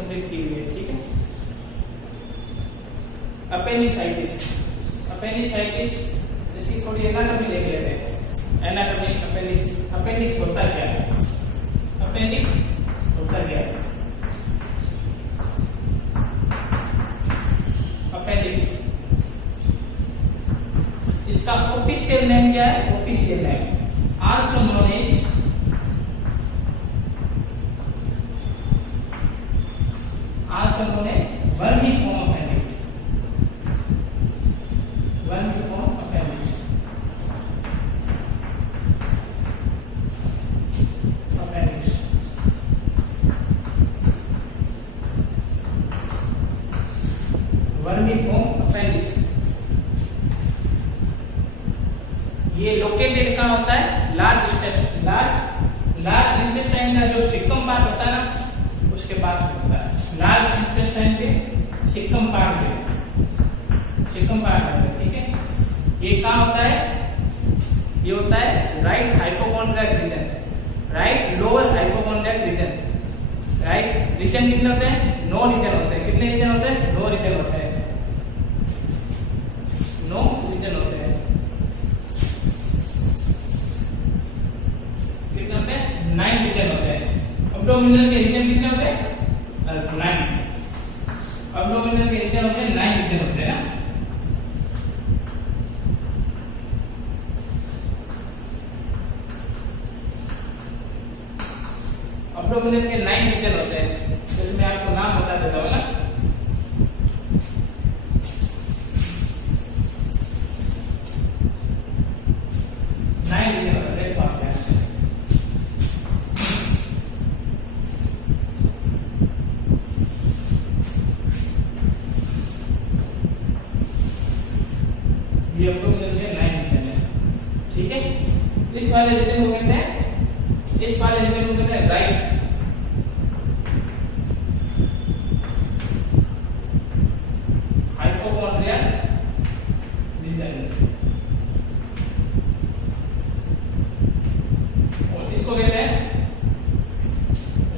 Complete की हुई है, ठीक है। अपेंडिसाइटिस, अपेंडिसाइटिस इसकी थोड़ी एनाटॉमी देख लेते हैं। एनाटॉमी अपेंडिक्स, अपेंडिक्स होता क्या है, अपेंडिक्स होता क्या है। अपेंडिक्स इसका ऑफिशियल नेम क्या है, official name also known as vermiform appendix, vermiform appendix, appendix vermiform appendix. ये लोकेटेड कहाँ होता है, लार्ज इंटेस्टाइन का जो सिक्कम पार्ट होता है ना उसके पास होता है। लार्ज इंटेस्टाइन के सिक्कम पार्ट है, ठीक है। ये कहाँ होता है, ये होता है right hypochondrial region, right lower hypochondrial region. Right region कितने होते हैं, 9 रीजन होते हैं। कितने रीजन होते हैं, 9 रीजन होते हैं, 9 रीजन होते हैं। कितने होते हैं, 9 रीजन होते हैं। एब्डोमिनल के रीजन कितने होते हैं, 9। एब्डोमिनल के रीजन होते हैं 9 रीजन होते हैं ना। एब्डोमिनल के 9 रीजन होते हैं, तो इसमें आपको नाम बता देता हूं ना। ये एब्डोमिनल के 9 रीजन है, ठीक है। इस वाले रीजन को कहते हैं, इस वाले रीजन को कहते हैं राइट हाइपोकॉन्ड्रियल रीजन, और इसको कहते हैं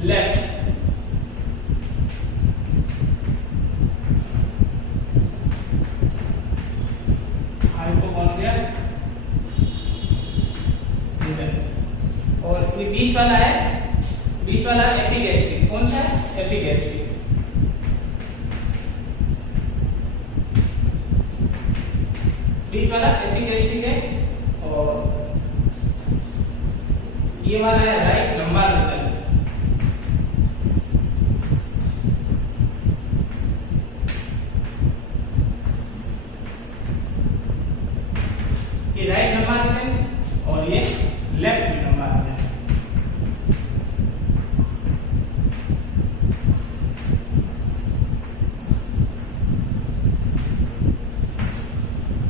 लेफ्ट हाइपोकॉन्ड्रियल रीजन। और ये बीच वाला है, बीच वाला एपिगैस्ट्रिक। कौन सा है, एपिगैस्ट्रिक। बीच वाला एपिगैस्ट्रिक है। और ये वाला है राइट लंबार रीजन। ये राइट लंबार रीजन और ये left lumbar region.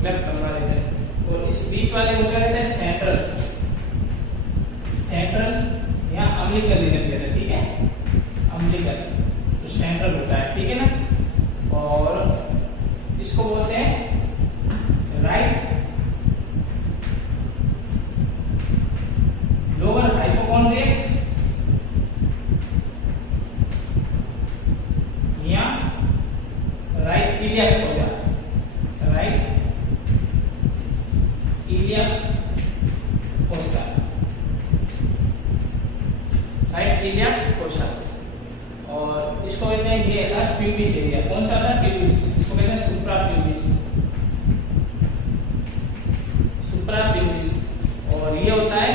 Left lumbar region. और इस बीच वाले को क्या कहते हैं, सेंट्रल, सेंट्रल या अम्लिकल रीजन कहते हैं, ठीक है। अम्लिकल तो सेंट्रल होता है, ठीक है ना। और इसको बोलते हैं राइट लोअर हाइपोकॉन्ड्रियल या right iliac fossa, right iliac fossa, right iliac fossa. और इसको कहते हैं ये प्यूबिस एरिया। कौन सा है, प्यूबिस। इसको कहते हैं सुप्रा प्यूबिस, सुप्रा प्यूबिस। और ये होता है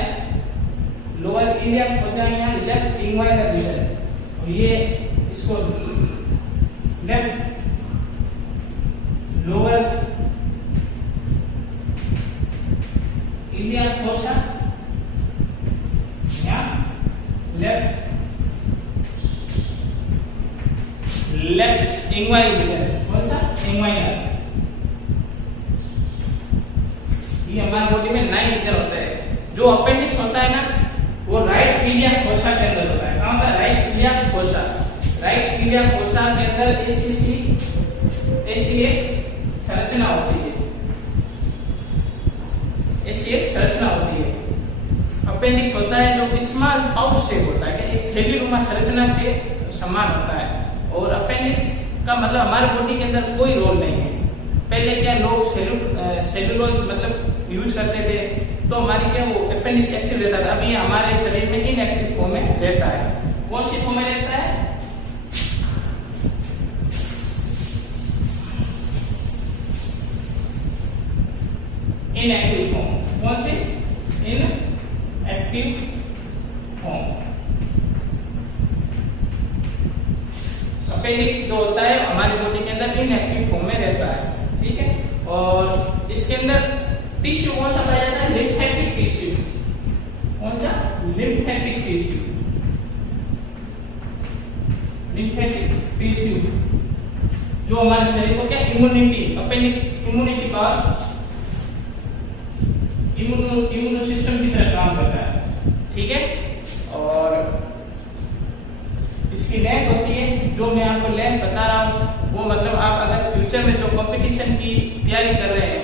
लोअर इलियक फोसा या लेफ्ट इंग्वाइनल रीजन। और ये इसको लेफ्ट लोअर इलियक फोसा या लेफ्ट इंग्वाइनल रीजन। कौन सा, इंग्वाइनल। ये हमारे बॉडी में 9 रीजन होते हैं। जो अपेंडिक्स होता है ना वो राइट इलियक फोसा के अंदर होता है। कहाँ होता है, right iliac fossa. Right iliac fossa के अंदर ऐसी एक संरचना होती है, ऐसी एक संरचना होती है। अपेंडिक्स होता है जो स्मॉल पाउच शेप होता है, एक थैलीनुमा संरचना के समान होता है। और अपेंडिक्स का मतलब हमारे बॉडी के अंदर कोई रोल नहीं है। पहले क्या लोग सेलुलोज मतलब यूज करते थे, तो हमारी क्या वो अपेंडिक्स एक्टिव रहता था। अभी हमारे शरीर में इनएक्टिव फॉर्म में रहता है। कौन सी फॉर्म में रहता है? Inactive form. कौन सी? Inactive form. अपेंडिक्स जो होता है हमारी बॉडी के अंदर इनएक्टिव फॉर्म में रहता है, ठीक है। और इसके अंदर टिश्यू कौन सा पाया जाता है? Lymphatic tissue. कौन सा? Lymphatic tissue. लिम्फेटिक टिश्यू जो हमारे शरीर को क्या immunity, appendix immunity power, immuno system की तरह काम करता है, ठीक है। और इसकी लेंथ होती है, जो मैं आपको लेंथ बता रहा हूँ वो मतलब आप अगर फ्यूचर में जो कंपटीशन की तैयारी कर रहे हैं,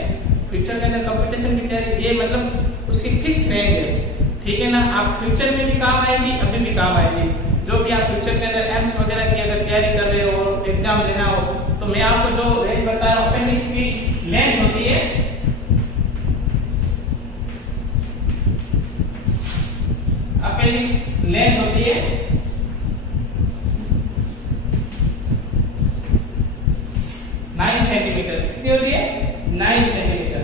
फ्यूचर के अंदर कंपटीशन की तैयारी, ये मतलब उसकी फिक्स रेंज है, ठीक है ना। आप फ्यूचर में भी काम आएगी, अभी भी काम आएगी। जो भी आप फ्यूचर के अंदर एम्स वगैरह की अगर तैयारी कर रहे हो, एग्जाम देना हो, तो मैं आपको जो रेंज बता रहा हूँ अपेंडिक्स की लेंथ होती है, अपेंडिक्स लेंथ होती है 9 सेंटीमीटर। कितनी होती है? 9 सेंटीमीटर।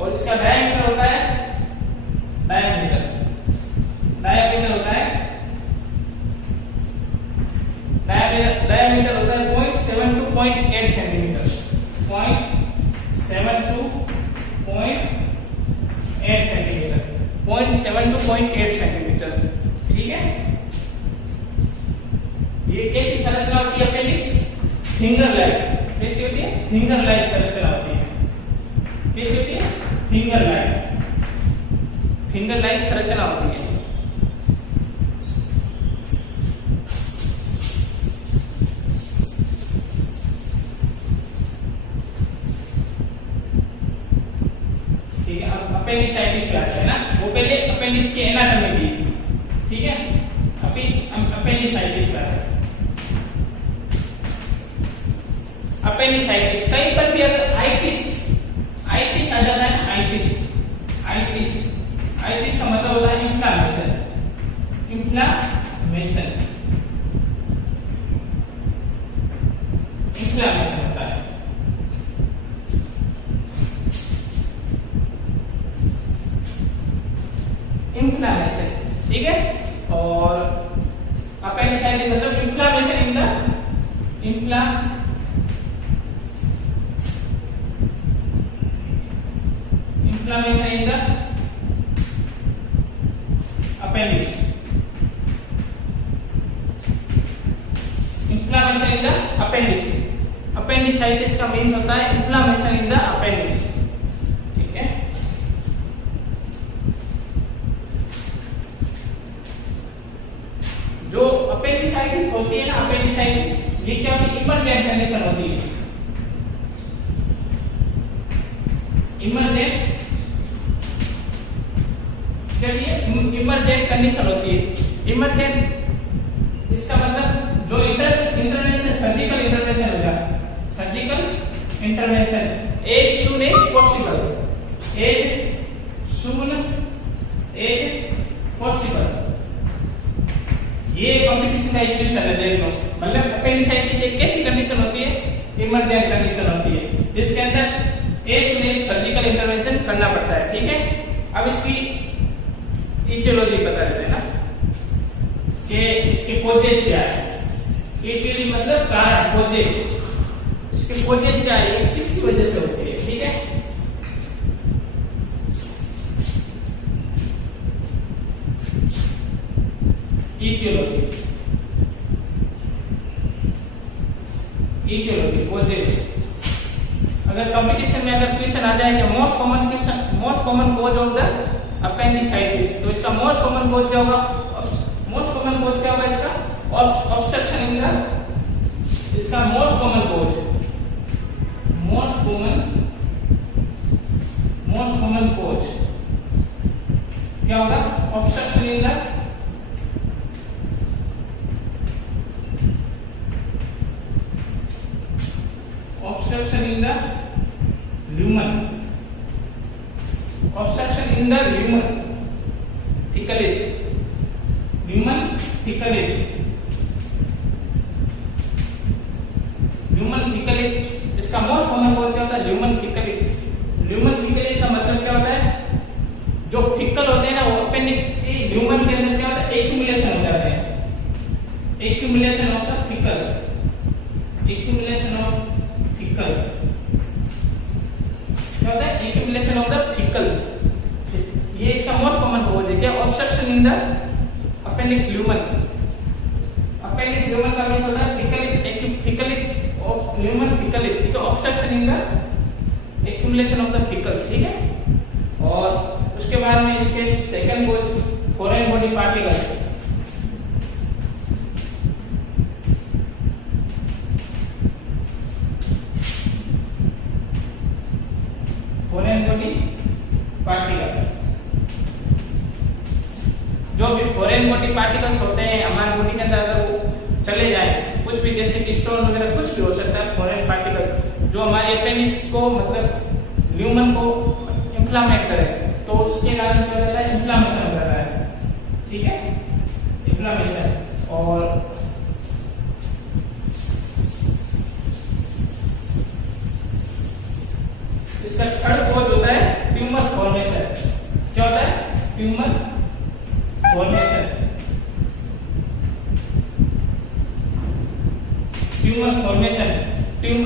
और इसका डायमीटर होता है, डायमीटर होता है, डायमीटर होता है 0.7 to 0.8 centimetre. 0.7 to 0.8 centimetre. 0.7 to 0.8 centimetre, ठीक है। ये कैसी संरचना होती है अपेंडिक्स? Finger like. कैसी होती है? फिंगर लाइक संरचना होती है। कैसी होती है? Finger like. फिंगर लाइक संरचना होती है। ठीक है। अब अपेंडिसाइटिस क्लास है ना, वो पहले अपेंडिक्स की एनाटॉमी दी, ठीक है। अभी अपेंडिसाइटिस क्लास है। अपेंडिसाइटिस कहीं पर भी अगर आइटिस आ जाता है ना, आइटिस का मतलब होता है इन्फ्लामेशन। इन्फ्लामेशन होता है। इन्फ्लामेशन, ठीक है। और अपेंडिसाइटिस मतलब inflammation in the inflammation in the appendix. Inflammation in the appendix. Appendicitis का मीन्स होता है inflammation in the appendix, ठीक है। जो appendicitis होती है ना, appendicitis ये क्या होती है? इमरजेंट कंडीशन होती है। इमरजेंट कंडीशन होती है। इमरजेंट इसका मतलब जो इंटरवेंशन, सर्जिकल इंटरवेंशन होगा, surgical intervention as soon as possible, ये कॉम्पिटिशन का इक्वेशन है, देख लो। मतलब अपेंडिसाइटिस एक कैसी कंडीशन होती है? इमरजेंट कंडीशन होती है, जिसके अंदर as soon as surgical intervention करना पड़ता है, ठीक है। अब इसकी इटियोलॉजी बता देते हैं ना कि इसके कोजेज क्या है। इटियोलॉजी मतलब कारण, कोजेज। इसके कोजेज क्या है, किसकी वजह से होती है, ठीक है। Etiology causes. अगर कंपटीशन में अगर क्वेश्चन आ जाए कि most common cause of the appendicitis, तो इसका मोस्ट कॉमन कॉज क्या होगा? मोस्ट कॉमन कॉज क्या होगा इसका? ऑब्स्ट्रक्शन इन द, इसका मोस्ट कॉमन कॉज क्या होगा? Obstruction in the the lumen, obstruction in the lumen thickened, lumen thickened, lumen thickened, इसका मोस्ट कॉमन वर्ड क्या होता है? Lumen thickly. ल्यूमन थिकली का मतलब क्या होता है? जो थिकल होते हैं ना, वो अपेंडिक्स के ल्यूमन के अंदर क्या होता है? एक्यूमुलेशन हो जाते हैं, accumulation of the thecal, accumulation of thecal, क्या होता है? Accumulation of the thecal. ये इसका मोस्ट कॉमन वर्ड है क्या? Obstruction in the appendix lumen. Appendix lumen का मींस होता है thickly, thickly of lumen thickly, ठीक है? Obstruction in the accumulation of the thecal, ठीक है? और उसके बाद में इसके सेकंड को foreign body particle, foreign body particle, जो भी फॉरेन बॉडी पार्टिकल्स होते हैं हमारे बॉडी के अंदर, अगर वो चले जाए कुछ भी, जैसे कि स्टोन वगैरह कुछ भी हो सकता है, फॉरेन पार्टिकल जो हमारे अपेंडिक्स को मतलब ल्यूमन को इंफ्लामेट करे, तो उसके कारण क्या होता है? इंफ्लामेशन हो जाता है, ठीक है? इंफ्लामेशन। और इसका थर्ड कॉज होता है ट्यूमर फॉर्मेशन। क्या होता है? Tumour formation, tumour formation.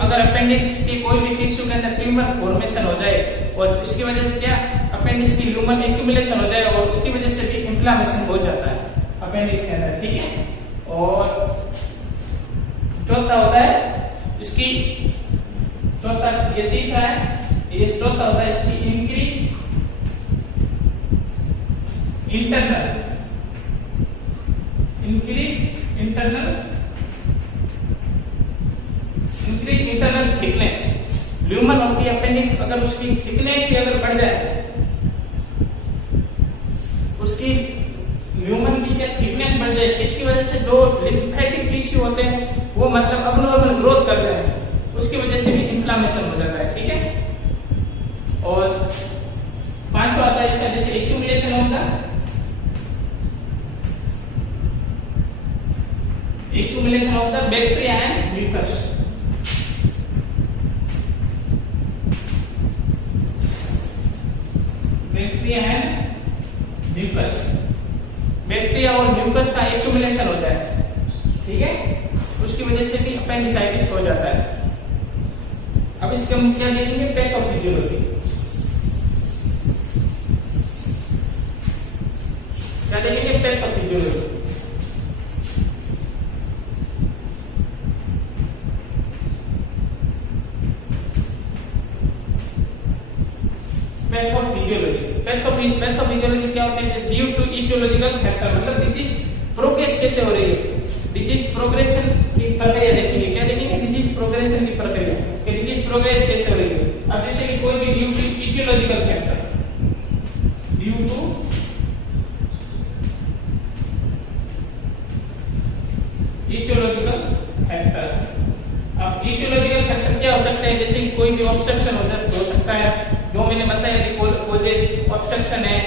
अगर अपेंडिक्स के कोई भी टिश्यू के अंदर ट्यूमर फॉर्मेशन हो जाए और इसकी वजह से क्या, अपेंडिक्स की ल्यूमन एक्यूमुलेशन हो जाए और उसकी वजह से भी इंफ्लामेशन हो जाता है अपेंडिक्स के अंदर, ठीक है? और चौथा होता है इसकी, चौथा, ये तीसरा है, ये चौथा होता है इसकी increase internal, increase internal, increase internal thickness. Lumen होती है अपेंडिक्स, अगर उसकी थिकनेस ही अगर बढ़ जाए, उसकी ल्यूमन की क्या थिकनेस बढ़ जाए, इसकी वजह से जो लिम्फेटिक टिश्यू होते हैं वो मतलब अबनॉर्मल ग्रोथ कर रहे हैं, उसकी वजह से भी इंफ्लामेशन हो जाता है, ठीक है? और पांचवा आता है इसका जैसे accumulation of the, accumulation of the bacteria and mucus. Bacteria and mucus, bacteria और म्यूकस का एक्यूमुलेशन हो जाए, ठीक है? उसकी वजह से भी अपेंडिसाइटिस हो जाता है। अब इसके हम क्या देखेंगे? पैथोफिजियोलॉजी। क्या देखेंगे? पैथोफिजियोलॉजी। पैथोफिजियोलॉजी क्या होती है? ड्यू टू इटियोलॉजिकल फैक्टर, मतलब डिजीज प्रोग्रेस कैसे हो रही है, डिजीज प्रोग्रेशन की प्रक्रिया देखेंगे। क्या देखेंगे? डिजीज प्रोग्रेशन की प्रक्रिया, कि डिजीज प्रोग्रेस कैसे हो रही है। अब जैसे कि कोई भी due to etiological factor, due to etiological factor. अब इटियोलॉजिकल फैक्टर क्या हो सकते हैं? जैसे कि कोई भी ऑब्स्ट्रक्शन हो सकता है, जो मैंने बताया कोजेज ऑब्स्ट्रक्शन है,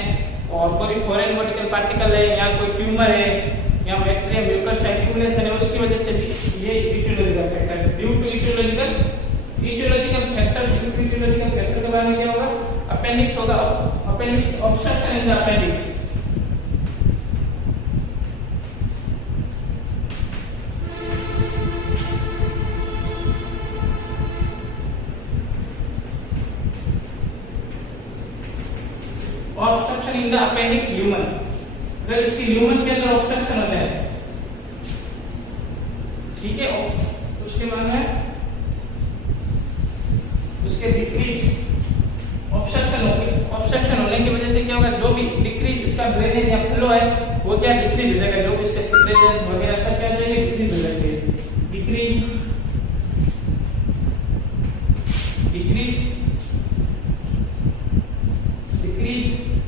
और कोई फॉरेन बॉडी पार्टिकल है, या कोई ट्यूमर है, या बैक्टीरिया म्यूकस का एक्यूमुलेशन है, उसकी वजह से भी ये इटियोलॉजिकल फैक्टर है। Due to etiological factor, etiological factor के बारे में क्या होगा? अपेंडिक्स होगा, appendix obstruction in the appendix. Obstruction in the appendix lumen, अगर इसकी ल्यूमन के अंदर ऑब्स्ट्रक्शन हो जाए, ठीक है? उसके बाद में उसके डिक्रीज ऑब्स्ट्रक्शन होने की वजह से क्या होगा? जो भी डिक्रीज इसका ड्रेनेज या फ्लो है वो क्या डिक्रीज हो जाएगा, जो भी इसके सिक्रेजेस वगैरह सब क्या हो जाएंगे? डिक्रीज हो जाएंगे, डिक्रीज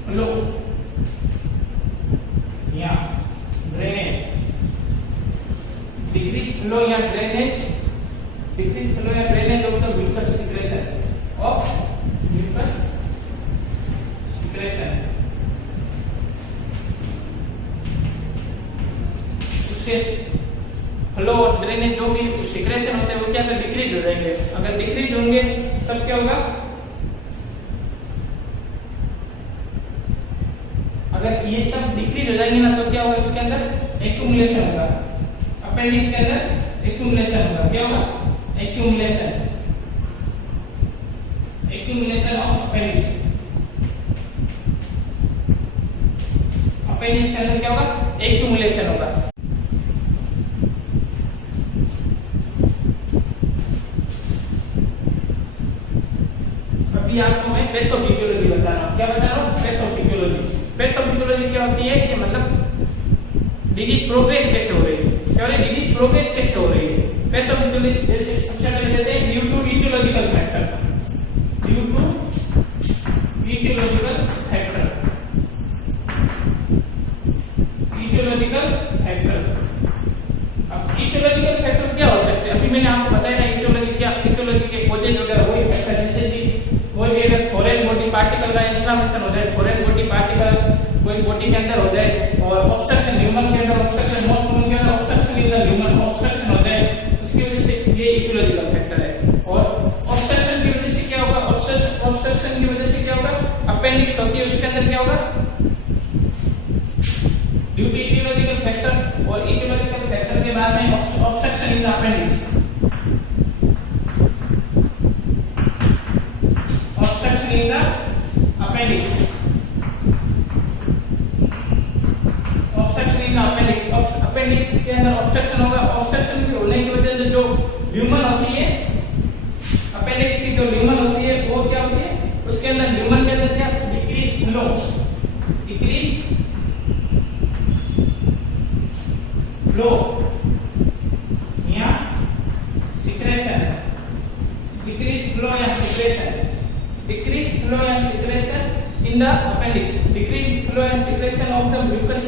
फ्लो या ड्रेनेज, डिक्रीज फ्लो या ड्रेनेज डिक्रीज फ्लो या drainage of the mucus secretion of mucus secretion, उसके फ्लो और ड्रेनेज जो भी सिक्रेशन होते हैं वो क्या कर डिक्रीज हो जाएंगे। अगर डिक्रीज होंगे तब क्या होगा, अगर ये सब डिक्रीज हो जाएंगे ना तो क्या होगा, इसके अंदर एक्यूमुलेशन होगा, अपेंडिक्स के अंदर एक्यूमुलेशन होगा। क्या होगा, accumulation, accumulation of appendix, appendix के अंदर क्या होगा, एक्यूमुलेशन होगा। अभी आपको मैं पैथोफिजियोलॉजी बता रहा हूँ। क्या बता रहा हूँ, पैथोफिजियोलॉजी। पैथोफिजियोलॉजी क्या होती है कि मतलब डिजीज प्रोग्रेस कैसे हो रही है, क्या हो रही है, डिजीज प्रोग्रेस कैसे हो रही है। पैथोफिजियोलॉजी जैसे सबसे पहले कहते हैं due to etiological factor, due to etiological factor, etiological factor. अब इटियोलॉजिकल फैक्टर क्या हो सकते हैं, अभी मैंने आपको बताया ना इटियोलॉजी क्या, इटियोलॉजी के कॉजेज वगैरह वही फैक्टर जैसे कि कोई भी अगर फॉरेन बॉडी पार्टिकल का इन्फ्लेमेशन हो जाए, फॉरेन बॉडी पार्टिकल कोई बॉडी के अंदर हो जाए, और ऑब्स्ट्रक्शन ह्यूमन के अंदर, ऑब्स्ट्रक्शन नॉन ह्यूमन के अंदर, obstruction in the human obstruction हो जाए, उसकी वजह से ये इटियोलॉजिकल फैक्टर है। और ऑब्स्ट्रक्शन की वजह से क्या होगा, ऑब्स्ट्रक्शन की वजह से क्या होगा, अपेंडिक्स होती है उसके अंदर क्या होगा, ड्यू टू इटियोलॉजिकल फैक्टर। और इटियोलॉजिकल फैक्टर के बाद में obstruction in the appendix, obstruction in the appendix, obstruction in the appendix. Appendix के अंदर ऑब्स्ट्रक्शन होगा, ऑब्स्ट्रक्शन के होने की वजह से जो ल्यूमन होती है, अपेंडिक्स की जो ल्यूमन होती है वो क्या होती है, उसके अंदर ल्यूमन के अंदर क्या डिक्रीज फ्लो, डिक्रीज फ्लो या सिक्रेशन, डिक्रीज फ्लो या सिक्रेशन, डिक्रीज फ्लो या secretion in the appendix, decrease flow या secretion of the mucus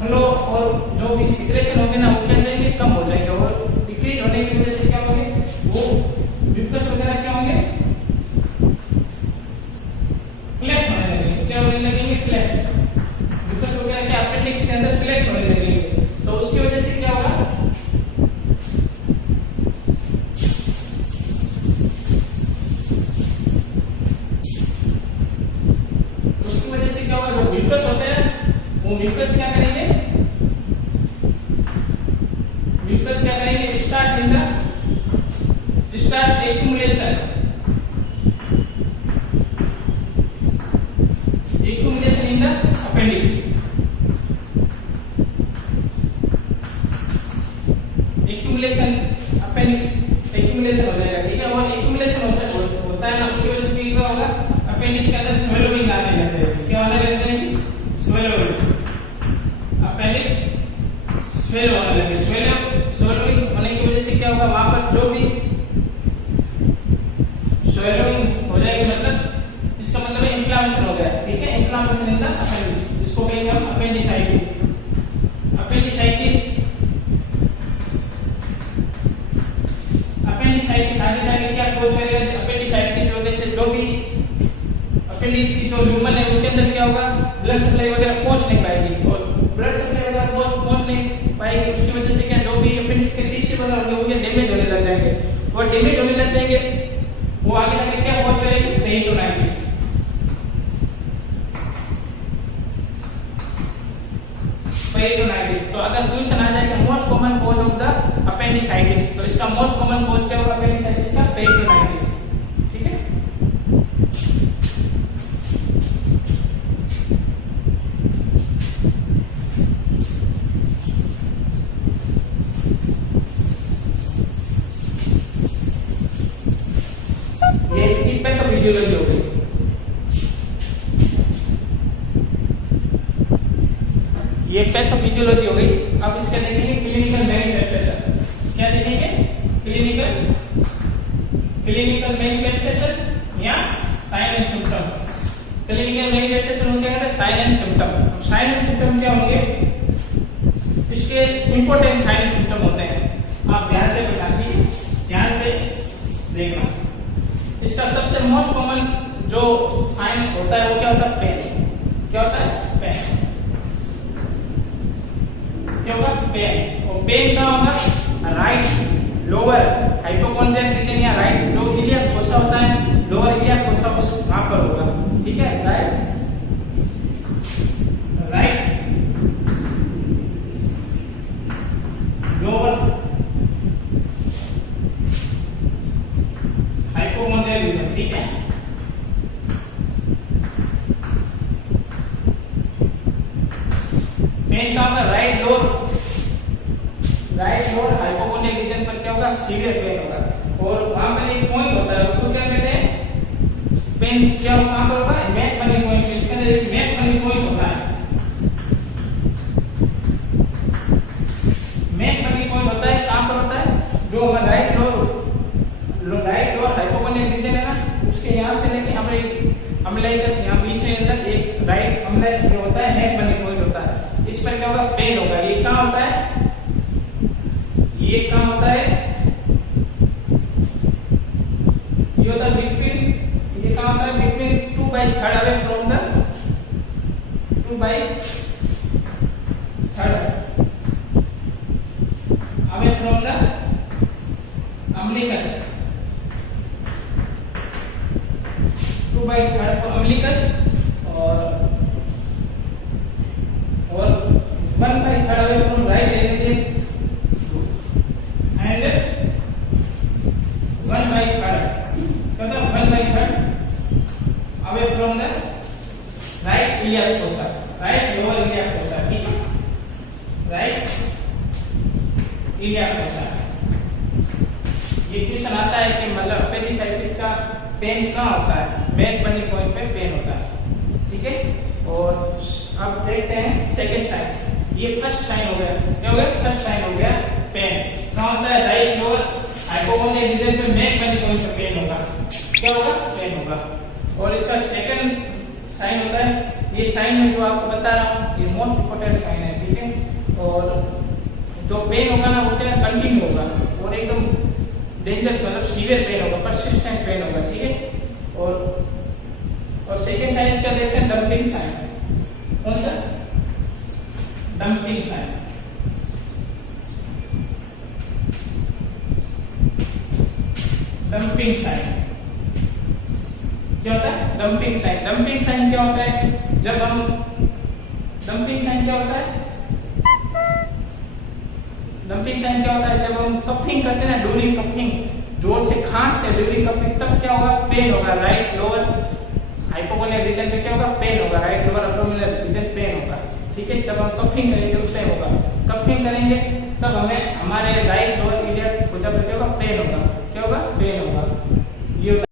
flow. और जो भी सिक्रेशन होंगे ना वो क्या जाएंगे, कम हो जाएंगे, और डिक्रीज होने की वजह से क्या होंगे, वो म्यूकस वगैरह क्या होंगे, क्लैट होने लगेंगे। क्या होने लगेंगे, क्लैट, म्यूकस वगैरह के अपेंडिक्स के अंदर क्लैट होने लगेंगे। तो उसकी वजह से क्या होगा, उसकी वजह से क्या होगा, जो म्यूकस होते हैं वो म्यूकस क्या करेंगे, म्यूकस क्या करेंगे, start in the start accumulation, accumulation in the appendix, accumulation appendix, accumulation हो जाएगा। ठीक है, और एक्यूमुलेशन होता है ना उसकी वजह से क्या होगा, अपेंडिक्स के अंदर स्वेलोइंग आने लगते हैं। क्या आने लगते हैं, स्वेलोइंग, अपेंडिक्स स्वेलो होने लगे। स्वेलोइंग होने की वजह से क्या होगा, वहां पर जो भी स्वेलोइंग हो जाएगी, मतलब इसका मतलब है इन्फ्लेमेशन हो गया। ठीक है, इन्फ्लेमेशन इन द अपेंडिक्स, इसको कहेंगे हम अपेंडिसाइटिस, अपेंडिसाइटिस, अपेंडिसाइटिस आगे जाके क्या कोज करेगा, अपेंडिसाइटिस की वजह से जो भी अपेंडिक्स की जो ल्यूमन है उसके अंदर क्या होगा, ब्लड सप्लाई वगैरह पहुंच नहीं पाएगी, और ब्लड सप्लाई वगैरह पहुंच नहीं पाएगी, उसकी वजह से क्या जो भी अपेंडिक्स के टिश्यू वगैरह होंगे वो क्या डैमेज होने लग जाएंगे, और डैमेज होने लग जाएंगे वो आगे जाके क्या पहुंच करेगी, पेरिटोनाइटिस। पेरिटोनाइटिस, तो अगर क्वेश्चन आ जाए कि most common cause of the appendicitis, तो इसका मोस्ट कॉमन कॉज क्या होगा, अपेंडिसाइटिस का, पेरिटोनाइटिस। ठीक है, ये इसकी पैथोफिजियोलॉजी हो गई। ये पैथोफिजियोलॉजी हो गई। अब इसका देखेंगे क्लिनिकल मैनिफेस्टेशन। क्या देखेंगे, क्लिनिकल मैनिफेस्टेशन या sign and symptom. Clinical manifestation हो गया sign and symptom. Sign and symptom क्या होंगे, इसके इंपॉर्टेंट साइन एंड सिम्टम होते हैं, आप ध्यान से बताइए। जो साइन होता है वो क्या होता है, पेन। क्या होता है, पेन। क्या होगा, पेन। और पेन का होगा राइट लोअर हाइपोकॉन्ड्रियल रीजन या राइट जो इलियक फोसा होता है, लोअर इलियक फोसा उस वहां पर होगा। ठीक है, राइट लोअर हाइपोकॉन्ड्रियल रीजन। ठीक है, पेन का होगा राइट लोअर हाइपोकॉन्ड्रियल रीजन पर क्या होगा, सीवियर पेन होगा। और वहां पर एक पॉइंट होता है, उसको क्या कहते हैं, पेन क्या वहां पर होगा, मैक बनी पॉइंट। इसके अंदर एक मैक बनी पॉइंट होता है, मैक बनी पॉइंट होता है। कहां पर होता है, जो हमारा राइट लोअर हाइपोकॉन्ड्रियल रीजन है ना, उसके यहां से लेके अम्बलाइकस यहां बीच में अंदर एक राइट अम्बलाइक जो होता है, मैक बनी पॉइंट होता है। इस पर क्या होगा, पेन होगा। ये कहां होता है, ये कहां होता है, ये होता है बिटवीन, ये कहां होता है, between 2/3 away from the 2/3 away from the umbilicus, 2/3 for umbilicus और 1/3 away from right area and 1/3 away from the right iliac fossa, right lower iliac fossa। ठीक है, right iliac fossa। ये क्वेश्चन आता है कि मतलब अपेंडिसाइटिस का पेन कहाँ होता है, मैक बनी पॉइंट पे पेन होता है। ठीक है, और अब देखते हैं सेकंड साइन। ये फर्स्ट साइन हो गया, क्या हो गया, फर्स्ट साइन हो गया पेन। कहां होता है, राइट लोअर हाइपोकॉन्ड्रियल रीजन पे मैक बनी पॉइंट पे पेन होगा। क्या होगा, पेन होगा। और इसका सेकंड साइन होता है, ये साइन में जो आपको बता रहा हूं, ये मोस्ट इंपोर्टेंट साइन है। ठीक है, और जो पेन होगा ना वो क्या कंटिन्यू होगा और एकदम डेंजर मतलब सीवियर पेन होगा, परसिस्टेंट पेन होगा। ठीक है, और सेकंड साइन इसका देखते हैं डंपिंग साइन। कौन सा, डंपिंग साइन। डंपिंग साइन क्या होता है, डंपिंग साइन। डंपिंग साइन क्या होता है, जब हम डंपिंग साइन क्या होता है, डंपिंग साइन क्या होता है, जब हम कफिंग करते हैं ना, ड्यूरिंग कफिंग, जोर से खांस से ड्यूरिंग कफिंग, तब क्या होगा, पेन होगा। राइट लोअर हाइपोकॉन्ड्रियल रीजन पे क्या होगा, पेन होगा। Right lower abdominal region pain होगा। ठीक है, जब हम कफिंग करेंगे उस टाइम होगा। कफिंग करेंगे तब हमें हमारे राइट लोअर इलियक फोसा पे क्या होगा, पेन होगा। क्या होगा, पेन होगा। ये